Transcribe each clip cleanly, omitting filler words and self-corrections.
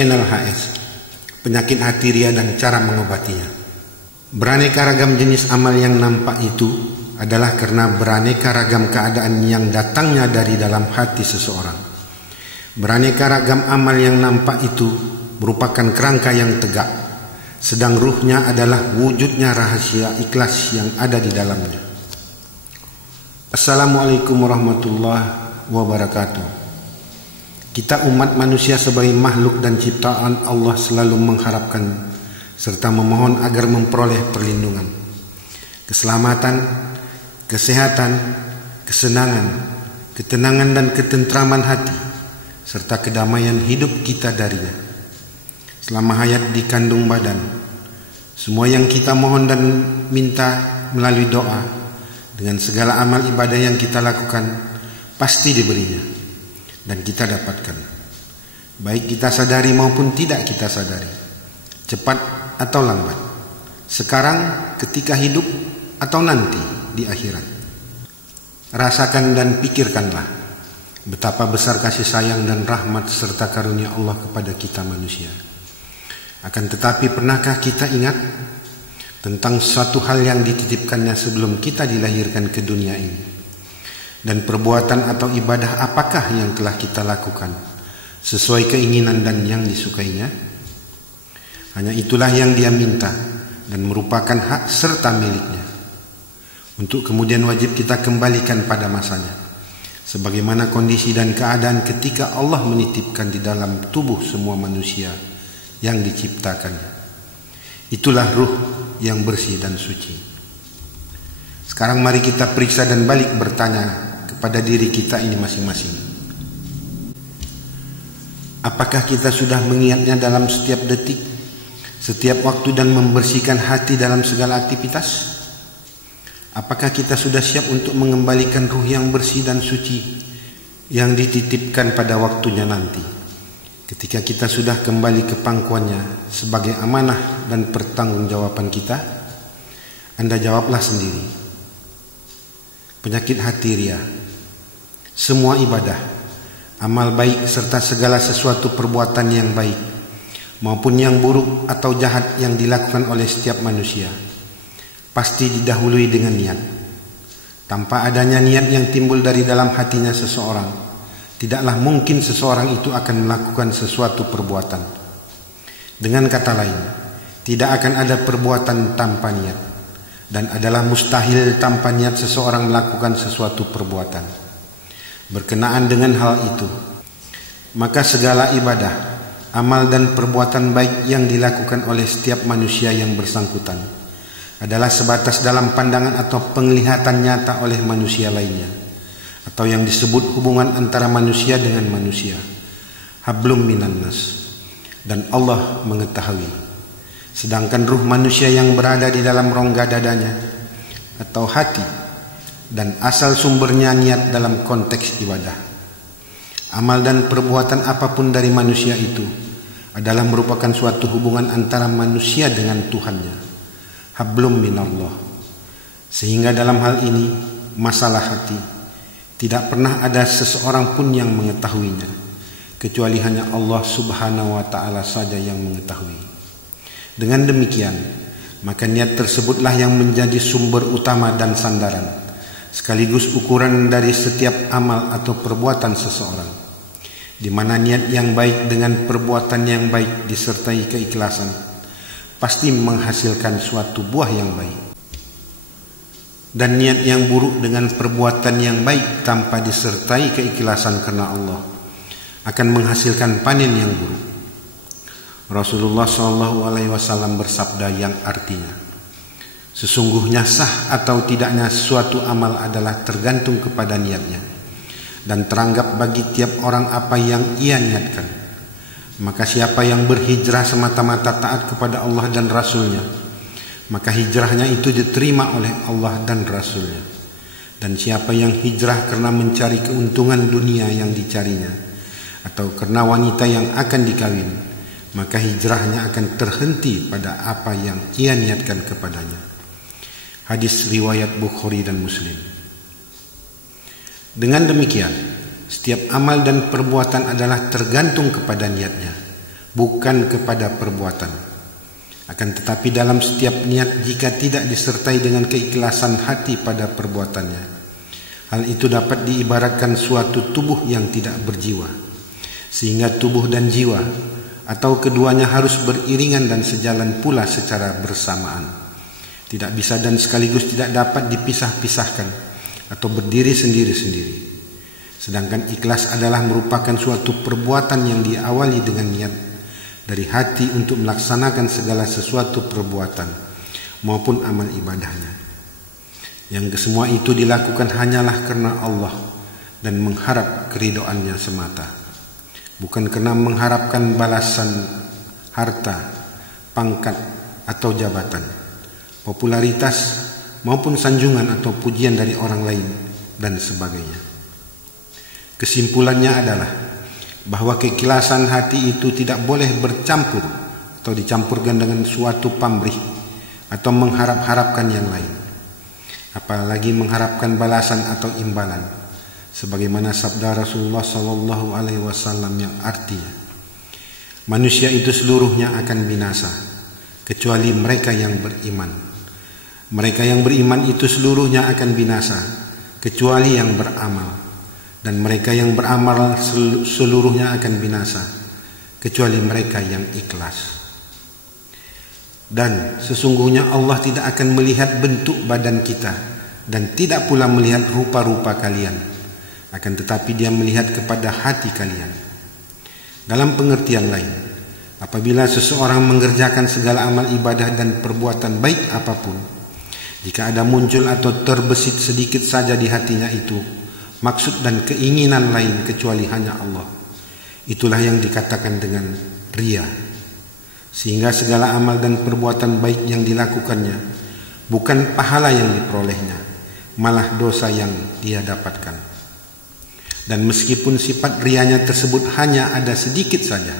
Channel HS, penyakit hati ria dan cara mengobatinya. Beraneka ragam jenis amal yang nampak itu adalah karena beraneka ragam keadaan yang datangnya dari dalam hati seseorang. Beraneka ragam amal yang nampak itu merupakan kerangka yang tegak, sedang ruhnya adalah wujudnya rahasia ikhlas yang ada di dalamnya. Assalamualaikum warahmatullahi wabarakatuh. Kita umat manusia sebagai makhluk dan ciptaan Allah selalu mengharapkan serta memohon agar memperoleh perlindungan, keselamatan, kesehatan, kesenangan, ketenangan dan ketentraman hati serta kedamaian hidup kita darinya selama hayat di kandung badan. Semua yang kita mohon dan minta melalui doa dengan segala amal ibadah yang kita lakukan pasti diberinya dan kita dapatkan, baik kita sadari maupun tidak kita sadari, cepat atau lambat, sekarang ketika hidup atau nanti di akhirat. Rasakan dan pikirkanlah betapa besar kasih sayang dan rahmat serta karunia Allah kepada kita manusia. Akan tetapi pernahkah kita ingat tentang suatu hal yang dititipkannya sebelum kita dilahirkan ke dunia ini? Dan perbuatan atau ibadah apakah yang telah kita lakukan sesuai keinginan dan yang disukainya? Hanya itulah yang Dia minta dan merupakan hak serta miliknya, untuk kemudian wajib kita kembalikan pada masanya, sebagaimana kondisi dan keadaan ketika Allah menitipkan di dalam tubuh semua manusia yang diciptakannya. Itulah ruh yang bersih dan suci. Sekarang mari kita periksa dan balik bertanya pada diri kita ini masing-masing. Apakah kita sudah mengingatnya dalam setiap detik, setiap waktu dan membersihkan hati dalam segala aktivitas? Apakah kita sudah siap untuk mengembalikan ruh yang bersih dan suci yang dititipkan pada waktunya nanti, ketika kita sudah kembali ke pangkuannya sebagai amanah dan pertanggungjawaban kita? Anda jawablah sendiri. Penyakit hati ria. Semua ibadah, amal baik serta segala sesuatu perbuatan yang baik maupun yang buruk atau jahat yang dilakukan oleh setiap manusia pasti didahului dengan niat. Tanpa adanya niat yang timbul dari dalam hatinya seseorang, tidaklah mungkin seseorang itu akan melakukan sesuatu perbuatan. Dengan kata lain, tidak akan ada perbuatan tanpa niat, dan adalah mustahil tanpa niat seseorang melakukan sesuatu perbuatan. Berkenaan dengan hal itu, maka segala ibadah, amal dan perbuatan baik yang dilakukan oleh setiap manusia yang bersangkutan adalah sebatas dalam pandangan atau penglihatan nyata oleh manusia lainnya, atau yang disebut hubungan antara manusia dengan manusia, hablum minan nas, dan Allah mengetahui. Sedangkan ruh manusia yang berada di dalam rongga dadanya atau hati dan asal sumbernya niat dalam konteks ibadah, amal dan perbuatan apapun dari manusia itu adalah merupakan suatu hubungan antara manusia dengan Tuhannya, hablum minallah. Sehingga dalam hal ini, masalah hati, tidak pernah ada seseorang pun yang mengetahuinya, kecuali hanya Allah subhanahu wa ta'ala saja yang mengetahui. Dengan demikian, maka niat tersebutlah yang menjadi sumber utama dan sandaran, sekaligus ukuran dari setiap amal atau perbuatan seseorang, di mana niat yang baik dengan perbuatan yang baik disertai keikhlasan pasti menghasilkan suatu buah yang baik, dan niat yang buruk dengan perbuatan yang baik tanpa disertai keikhlasan karena Allah akan menghasilkan panen yang buruk. Rasulullah SAW bersabda yang artinya, sesungguhnya sah atau tidaknya suatu amal adalah tergantung kepada niatnya, dan teranggap bagi tiap orang apa yang ia niatkan. Maka siapa yang berhijrah semata-mata taat kepada Allah dan Rasulnya, maka hijrahnya itu diterima oleh Allah dan Rasulnya. Dan siapa yang hijrah karena mencari keuntungan dunia yang dicarinya, atau karena wanita yang akan dikawin, maka hijrahnya akan terhenti pada apa yang ia niatkan kepadanya. Hadis riwayat Bukhari dan Muslim. Dengan demikian, setiap amal dan perbuatan adalah tergantung kepada niatnya, bukan kepada perbuatan. Akan tetapi dalam setiap niat jika tidak disertai dengan keikhlasan hati pada perbuatannya, hal itu dapat diibaratkan suatu tubuh yang tidak berjiwa, sehingga tubuh dan jiwa atau keduanya harus beriringan dan sejalan pula secara bersamaan. Tidak bisa dan sekaligus tidak dapat dipisah-pisahkan atau berdiri sendiri-sendiri. Sedangkan ikhlas adalah merupakan suatu perbuatan yang diawali dengan niat dari hati untuk melaksanakan segala sesuatu perbuatan maupun amal ibadahnya. Yang kesemua itu dilakukan hanyalah karena Allah dan mengharap keridhoannya semata, bukan karena mengharapkan balasan harta, pangkat atau jabatan, popularitas maupun sanjungan atau pujian dari orang lain dan sebagainya. Kesimpulannya adalah bahwa keikhlasan hati itu tidak boleh bercampur atau dicampurkan dengan suatu pamrih atau mengharap-harapkan yang lain, apalagi mengharapkan balasan atau imbalan, sebagaimana sabda Rasulullah SAW yang artinya, manusia itu seluruhnya akan binasa kecuali mereka yang beriman. Mereka yang beriman itu seluruhnya akan binasa kecuali yang beramal. Dan mereka yang beramal seluruhnya akan binasa kecuali mereka yang ikhlas. Dan sesungguhnya Allah tidak akan melihat bentuk badan kita dan tidak pula melihat rupa-rupa kalian, akan tetapi Dia melihat kepada hati kalian. Dalam pengertian lain, apabila seseorang mengerjakan segala amal ibadah dan perbuatan baik apapun, jika ada muncul atau terbesit sedikit saja di hatinya itu maksud dan keinginan lain kecuali hanya Allah, itulah yang dikatakan dengan riya. Sehingga segala amal dan perbuatan baik yang dilakukannya bukan pahala yang diperolehnya, malah dosa yang dia dapatkan. Dan meskipun sifat riyanya tersebut hanya ada sedikit saja,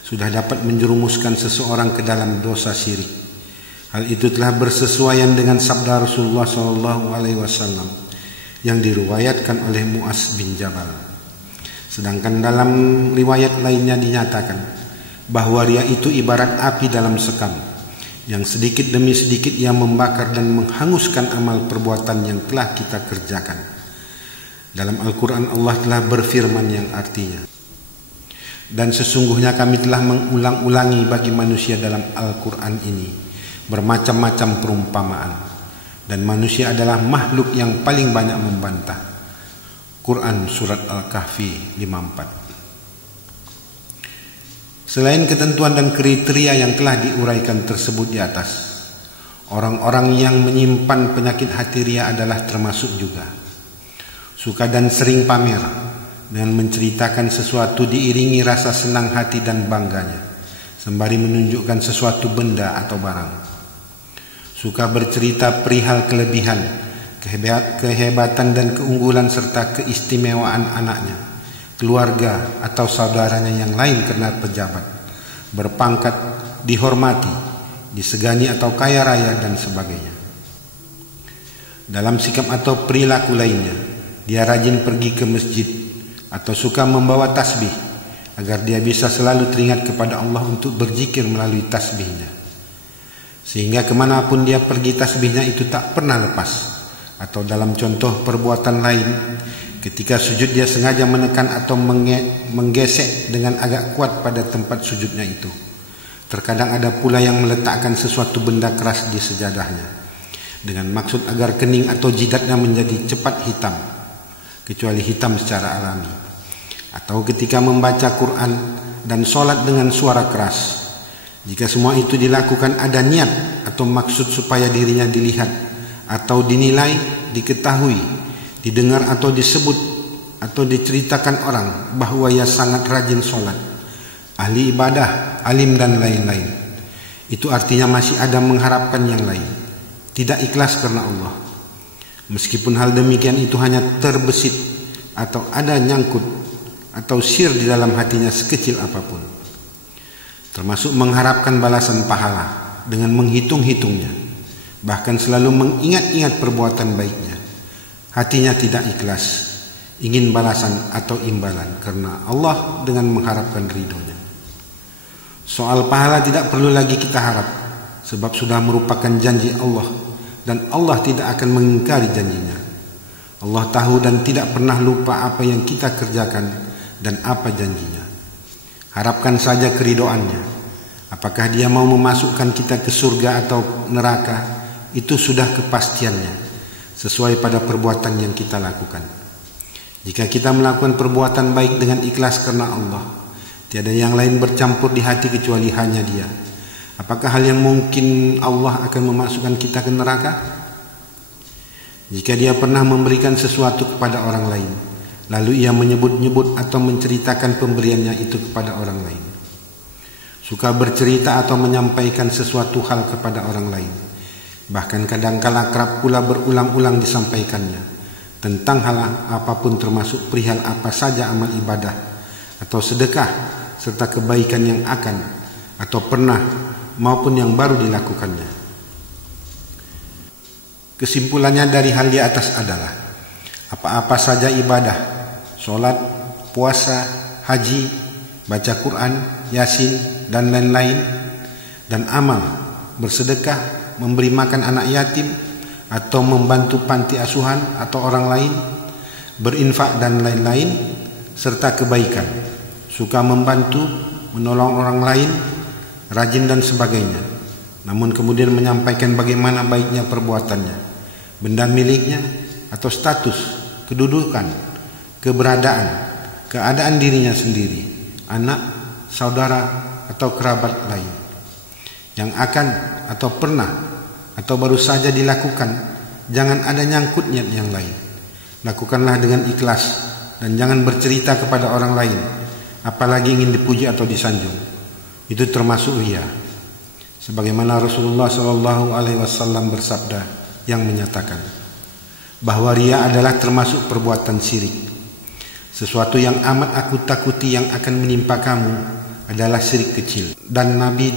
sudah dapat menjerumuskan seseorang ke dalam dosa syirik. Hal itu telah bersesuaian dengan sabda Rasulullah SAW yang diriwayatkan oleh Mu'az bin Jabal. Sedangkan dalam riwayat lainnya dinyatakan bahwa riya itu ibarat api dalam sekam, yang sedikit demi sedikit ia membakar dan menghanguskan amal perbuatan yang telah kita kerjakan. Dalam Al-Quran Allah telah berfirman yang artinya, dan sesungguhnya kami telah mengulang-ulangi bagi manusia dalam Al-Quran ini bermacam-macam perumpamaan, dan manusia adalah makhluk yang paling banyak membantah. Quran Surat Al-Kahfi 54. Selain ketentuan dan kriteria yang telah diuraikan tersebut di atas, orang-orang yang menyimpan penyakit hati riya adalah termasuk juga suka dan sering pamer dengan menceritakan sesuatu diiringi rasa senang hati dan bangganya, sembari menunjukkan sesuatu benda atau barang. Suka bercerita perihal kelebihan, kehebatan dan keunggulan serta keistimewaan anaknya, keluarga atau saudaranya yang lain karena pejabat, berpangkat, dihormati, disegani atau kaya raya dan sebagainya. Dalam sikap atau perilaku lainnya, dia rajin pergi ke masjid atau suka membawa tasbih agar dia bisa selalu teringat kepada Allah untuk berzikir melalui tasbihnya. Sehingga kemanapun dia pergi tasbihnya itu tak pernah lepas. Atau dalam contoh perbuatan lain, ketika sujud dia sengaja menekan atau menggesek dengan agak kuat pada tempat sujudnya itu. Terkadang ada pula yang meletakkan sesuatu benda keras di sejadahnya dengan maksud agar kening atau jidatnya menjadi cepat hitam, kecuali hitam secara alami. Atau ketika membaca Quran dan sholat dengan suara keras, jika semua itu dilakukan ada niat atau maksud supaya dirinya dilihat atau dinilai, diketahui, didengar atau disebut atau diceritakan orang bahwa ia sangat rajin sholat, ahli ibadah, alim dan lain-lain, itu artinya masih ada mengharapkan yang lain, tidak ikhlas karena Allah. Meskipun hal demikian itu hanya terbesit atau ada nyangkut atau syir di dalam hatinya sekecil apapun, termasuk mengharapkan balasan pahala dengan menghitung-hitungnya, bahkan selalu mengingat-ingat perbuatan baiknya, hatinya tidak ikhlas, ingin balasan atau imbalan karena Allah dengan mengharapkan ridhonya. Soal pahala tidak perlu lagi kita harap, sebab sudah merupakan janji Allah, dan Allah tidak akan mengingkari janjinya. Allah tahu dan tidak pernah lupa apa yang kita kerjakan dan apa janjinya. Harapkan saja keridoannya. Apakah dia mau memasukkan kita ke surga atau neraka, itu sudah kepastiannya, sesuai pada perbuatan yang kita lakukan. Jika kita melakukan perbuatan baik dengan ikhlas karena Allah, tiada yang lain bercampur di hati kecuali hanya Dia, apakah hal yang mungkin Allah akan memasukkan kita ke neraka? Jika Dia pernah memberikan sesuatu kepada orang lain, lalu Ia menyebut-nyebut atau menceritakan pemberiannya itu kepada orang lain, suka bercerita atau menyampaikan sesuatu hal kepada orang lain, bahkan kadangkala kerap pula berulang-ulang disampaikannya tentang hal apapun, termasuk perihal apa saja amal ibadah atau sedekah serta kebaikan yang akan atau pernah maupun yang baru dilakukannya. Kesimpulannya dari hal di atas adalah apa-apa saja ibadah, sholat, puasa, haji, baca Quran, Yasin, dan lain-lain, dan amal bersedekah, memberi makan anak yatim, atau membantu panti asuhan atau orang lain, berinfak dan lain-lain, serta kebaikan, suka membantu, menolong orang lain, rajin dan sebagainya, namun kemudian menyampaikan bagaimana baiknya perbuatannya, benda miliknya atau status, kedudukan, keberadaan, keadaan dirinya sendiri, anak, saudara, atau kerabat lain, yang akan atau pernah atau baru saja dilakukan, jangan ada nyangkut niat yang lain. Lakukanlah dengan ikhlas dan jangan bercerita kepada orang lain, apalagi ingin dipuji atau disanjung. Itu termasuk riya. Sebagaimana Rasulullah SAW bersabda yang menyatakan bahwa riya adalah termasuk perbuatan syirik. Sesuatu yang amat aku takuti yang akan menimpa kamu adalah syirik kecil. Dan Nabi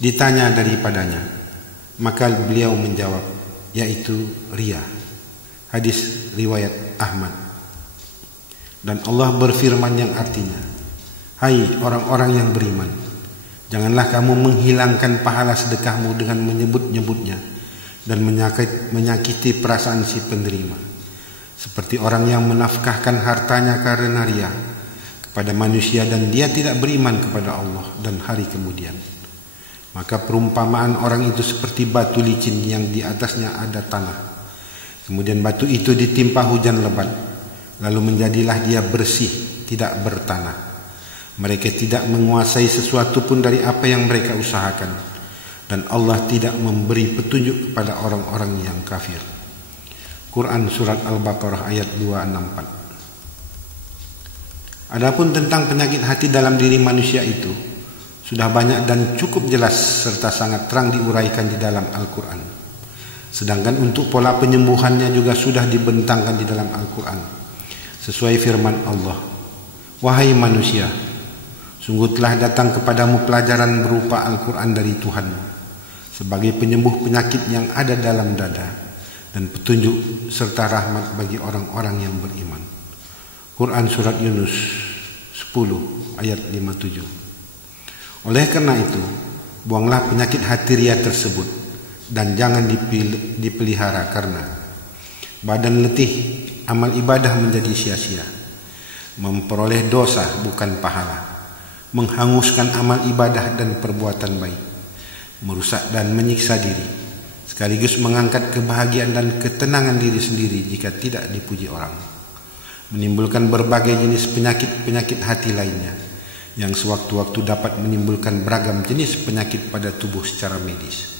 ditanya daripadanya, maka beliau menjawab, yaitu riya. Hadis riwayat Ahmad. Dan Allah berfirman yang artinya, hai orang-orang yang beriman, janganlah kamu menghilangkan pahala sedekahmu dengan menyebut-nyebutnya dan menyakiti perasaan si penerima, seperti orang yang menafkahkan hartanya karena riya kepada manusia dan dia tidak beriman kepada Allah dan hari kemudian. Maka perumpamaan orang itu seperti batu licin yang di atasnya ada tanah. Kemudian batu itu ditimpa hujan lebat, lalu menjadilah dia bersih, tidak bertanah. Mereka tidak menguasai sesuatu pun dari apa yang mereka usahakan, dan Allah tidak memberi petunjuk kepada orang-orang yang kafir. Quran Surat Al-Baqarah ayat 264. Adapun tentang penyakit hati dalam diri manusia itu sudah banyak dan cukup jelas serta sangat terang diuraikan di dalam Al-Quran. Sedangkan untuk pola penyembuhannya juga sudah dibentangkan di dalam Al-Quran. Sesuai firman Allah, wahai manusia, sungguh telah datang kepadamu pelajaran berupa Al-Quran dari Tuhanmu, sebagai penyembuh penyakit yang ada dalam dada, dan petunjuk serta rahmat bagi orang-orang yang beriman. Quran Surat Yunus 10 ayat 57. Oleh karena itu, buanglah penyakit hati riya tersebut dan jangan dipelihara, karena badan letih, amal ibadah menjadi sia-sia, memperoleh dosa bukan pahala, menghanguskan amal ibadah dan perbuatan baik, merusak dan menyiksa diri, sekaligus mengangkat kebahagiaan dan ketenangan diri sendiri jika tidak dipuji orang, menimbulkan berbagai jenis penyakit-penyakit hati lainnya, yang sewaktu-waktu dapat menimbulkan beragam jenis penyakit pada tubuh secara medis.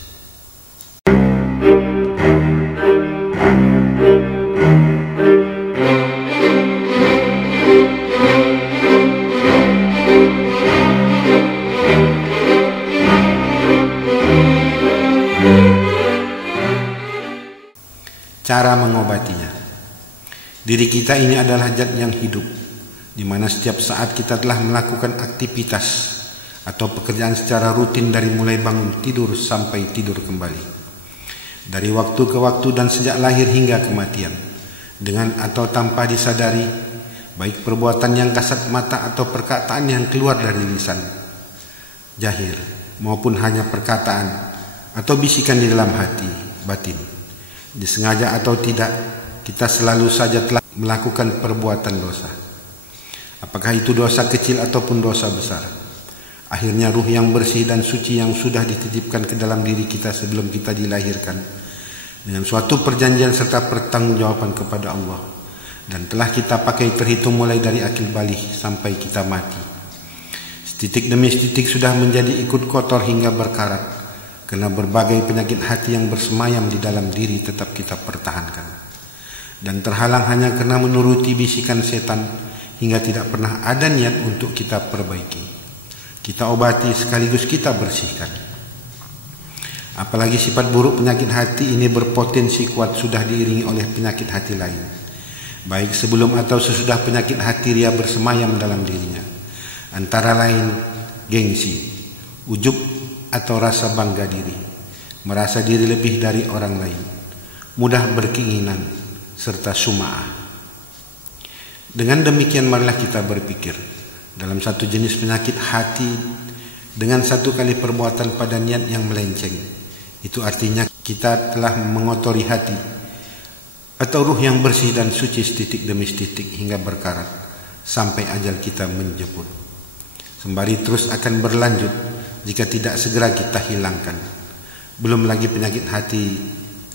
Cara mengobatinya. Diri kita ini adalah zat yang hidup, di mana setiap saat kita telah melakukan aktivitas atau pekerjaan secara rutin dari mulai bangun tidur sampai tidur kembali, dari waktu ke waktu dan sejak lahir hingga kematian, dengan atau tanpa disadari, baik perbuatan yang kasat mata atau perkataan yang keluar dari lisan, jahir, maupun hanya perkataan atau bisikan di dalam hati, batin. Disengaja atau tidak, kita selalu saja telah melakukan perbuatan dosa. Apakah itu dosa kecil ataupun dosa besar, akhirnya ruh yang bersih dan suci yang sudah dititipkan ke dalam diri kita sebelum kita dilahirkan, dengan suatu perjanjian serta pertanggungjawaban kepada Allah, dan telah kita pakai terhitung mulai dari akil balik sampai kita mati. Setitik demi setitik sudah menjadi ikut kotor hingga berkarat, karena berbagai penyakit hati yang bersemayam di dalam diri tetap kita pertahankan, dan terhalang hanya karena menuruti bisikan setan, hingga tidak pernah ada niat untuk kita perbaiki, kita obati sekaligus kita bersihkan. Apalagi sifat buruk penyakit hati ini berpotensi kuat sudah diiringi oleh penyakit hati lain, baik sebelum atau sesudah penyakit hati ria bersemayam dalam dirinya. Antara lain gengsi, ujub atau rasa bangga diri, merasa diri lebih dari orang lain, mudah berkeinginan, serta sum'ah. Dengan demikian marilah kita berpikir dalam satu jenis penyakit hati dengan satu kali perbuatan pada niat yang melenceng. Itu artinya kita telah mengotori hati atau ruh yang bersih dan suci setitik demi setitik hingga berkarat sampai ajal kita menjemput. Sembari terus akan berlanjut jika tidak segera kita hilangkan. Belum lagi penyakit hati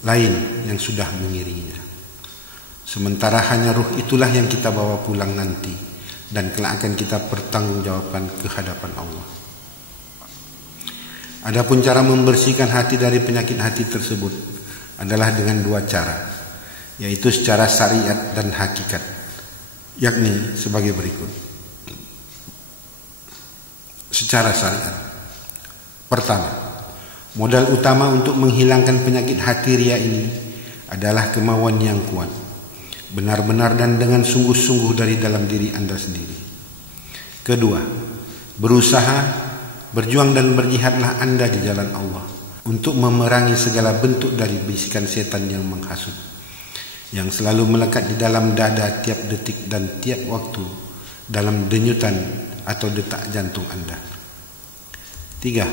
lain yang sudah mengiringinya. Sementara hanya ruh itulah yang kita bawa pulang nanti, dan kelak akan kita pertanggungjawabkan ke hadapan Allah. Adapun cara membersihkan hati dari penyakit hati tersebut adalah dengan dua cara, yaitu secara syariat dan hakikat, yakni sebagai berikut. Secara syariat, pertama, modal utama untuk menghilangkan penyakit hati ria ini adalah kemauan yang kuat, benar-benar dan dengan sungguh-sungguh dari dalam diri Anda sendiri. Kedua, berusaha, berjuang dan berjihadlah Anda di jalan Allah untuk memerangi segala bentuk dari bisikan setan yang menghasut, yang selalu melekat di dalam dada tiap detik dan tiap waktu dalam denyutan atau detak jantung Anda. Tiga,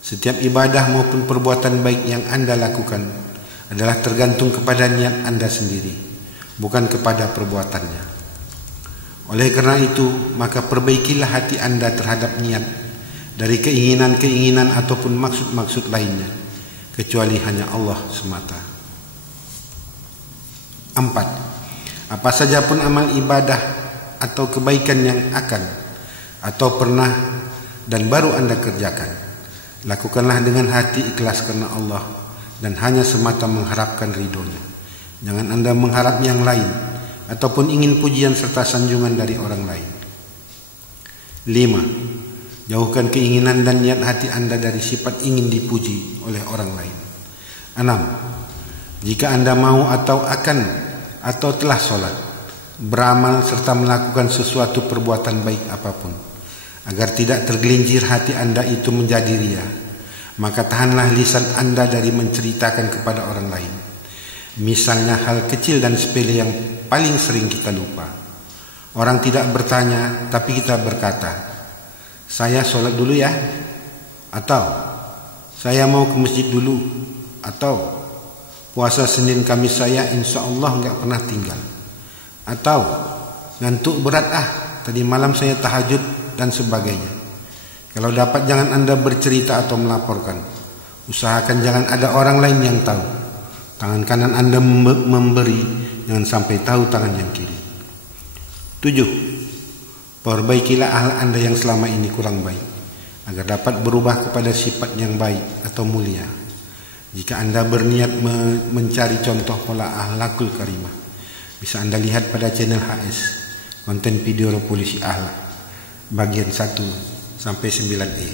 setiap ibadah maupun perbuatan baik yang Anda lakukan adalah tergantung kepada niat Anda sendiri, bukan kepada perbuatannya. Oleh karena itu, maka perbaikilah hati Anda terhadap niat dari keinginan-keinginan ataupun maksud-maksud lainnya, kecuali hanya Allah semata. 4. Apa saja pun amal ibadah atau kebaikan yang akan atau pernah dan baru Anda kerjakan, lakukanlah dengan hati ikhlas karena Allah dan hanya semata mengharapkan ridhonya. Jangan Anda mengharap yang lain ataupun ingin pujian serta sanjungan dari orang lain. 5. Jauhkan keinginan dan niat hati Anda dari sifat ingin dipuji oleh orang lain. 6. Jika Anda mau atau akan atau telah sholat, beramal serta melakukan sesuatu perbuatan baik apapun, agar tidak tergelincir hati Anda itu menjadi ria, maka tahanlah lisan Anda dari menceritakan kepada orang lain. Misalnya hal kecil dan sepele yang paling sering kita lupa. Orang tidak bertanya, tapi kita berkata, saya sholat dulu ya, atau saya mau ke masjid dulu, atau puasa Senin Kamis saya insya Allah nggak pernah tinggal, atau ngantuk berat tadi malam saya tahajud dan sebagainya. Kalau dapat jangan Anda bercerita atau melaporkan. Usahakan jangan ada orang lain yang tahu. Tangan kanan Anda memberi, jangan sampai tahu tangan yang kiri. 7. Perbaikilah hal Anda yang selama ini kurang baik, agar dapat berubah kepada sifat yang baik atau mulia. Jika Anda berniat mencari contoh pola akhlakul karimah, bisa Anda lihat pada channel HS, konten video polisi akhlak, bagian 1 sampai 9e.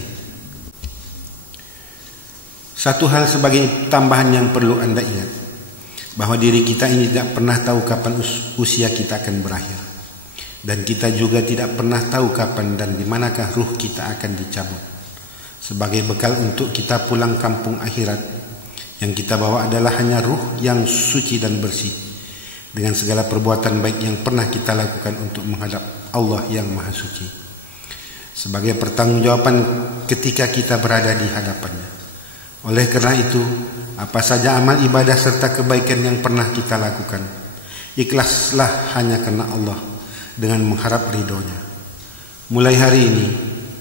Satu hal sebagai tambahan yang perlu Anda ingat, bahwa diri kita ini tidak pernah tahu kapan usia kita akan berakhir, dan kita juga tidak pernah tahu kapan dan di manakah ruh kita akan dicabut. Sebagai bekal untuk kita pulang kampung akhirat, yang kita bawa adalah hanya ruh yang suci dan bersih, dengan segala perbuatan baik yang pernah kita lakukan untuk menghadap Allah yang Maha Suci. sebagai pertanggungjawaban ketika kita berada di hadapannya. Oleh karena itu, apa saja amal ibadah serta kebaikan yang pernah kita lakukan, ikhlaslah hanya karena Allah dengan mengharap ridhonya. Mulai hari ini,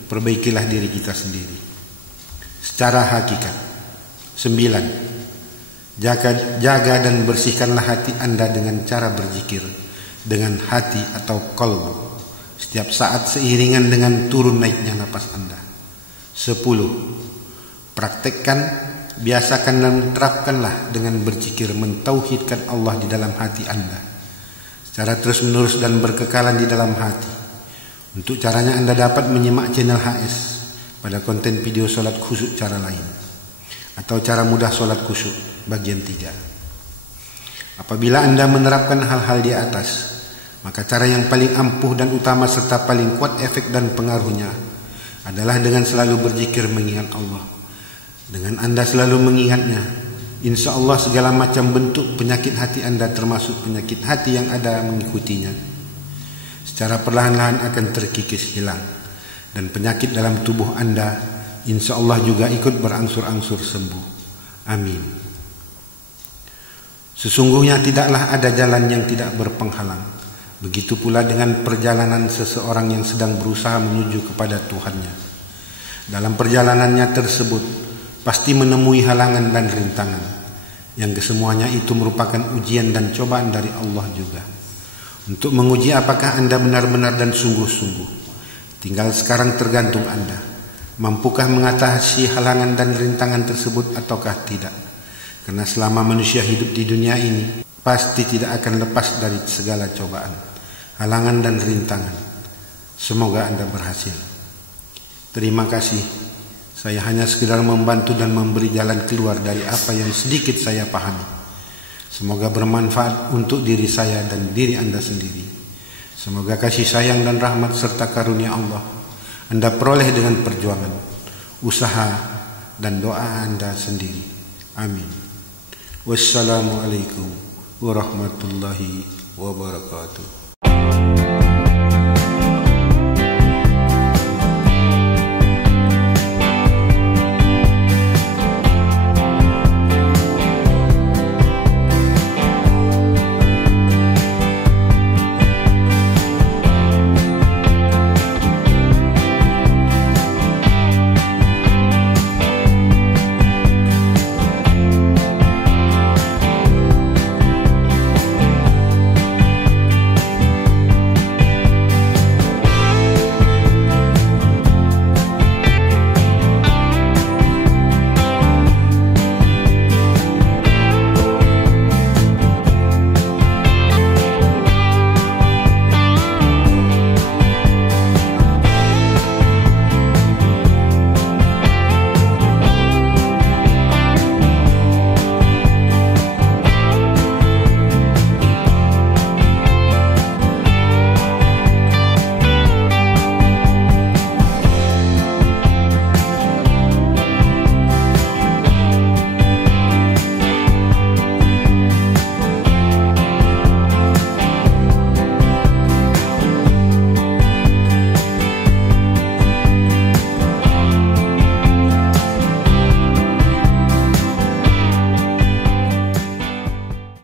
perbaikilah diri kita sendiri secara hakikat. 9. Jaga dan bersihkanlah hati Anda dengan cara berzikir dengan hati atau qalbu setiap saat seiringan dengan turun naiknya napas Anda. 10. Praktekkan, biasakan dan terapkanlah dengan berzikir mentauhidkan Allah di dalam hati Anda secara terus menerus dan berkekalan di dalam hati. Untuk caranya Anda dapat menyimak channel HS pada konten video solat khusyuk cara lain atau cara mudah solat khusyuk bagian 3. Apabila Anda menerapkan hal-hal di atas, maka cara yang paling ampuh dan utama serta paling kuat efek dan pengaruhnya adalah dengan selalu berzikir mengingat Allah. Dengan Anda selalu mengingatnya, insya Allah segala macam bentuk penyakit hati Anda termasuk penyakit hati yang ada mengikutinya secara perlahan-lahan akan terkikis hilang, dan penyakit dalam tubuh Anda insya Allah juga ikut berangsur-angsur sembuh. Amin. Sesungguhnya tidaklah ada jalan yang tidak berpenghalang. Begitu pula dengan perjalanan seseorang yang sedang berusaha menuju kepada Tuhannya. Dalam perjalanannya tersebut pasti menemui halangan dan rintangan, yang kesemuanya itu merupakan ujian dan cobaan dari Allah juga, untuk menguji apakah Anda benar-benar dan sungguh-sungguh. Tinggal sekarang tergantung Anda, mampukah mengatasi halangan dan rintangan tersebut ataukah tidak. Karena selama manusia hidup di dunia ini, pasti tidak akan lepas dari segala cobaan, halangan dan rintangan. Semoga Anda berhasil. Terima kasih. Saya hanya sekedar membantu dan memberi jalan keluar dari apa yang sedikit saya pahami. Semoga bermanfaat untuk diri saya dan diri Anda sendiri. Semoga kasih sayang dan rahmat serta karunia Allah Anda peroleh dengan perjuangan, usaha, dan doa Anda sendiri. Amin. Wassalamualaikum warahmatullahi wabarakatuh.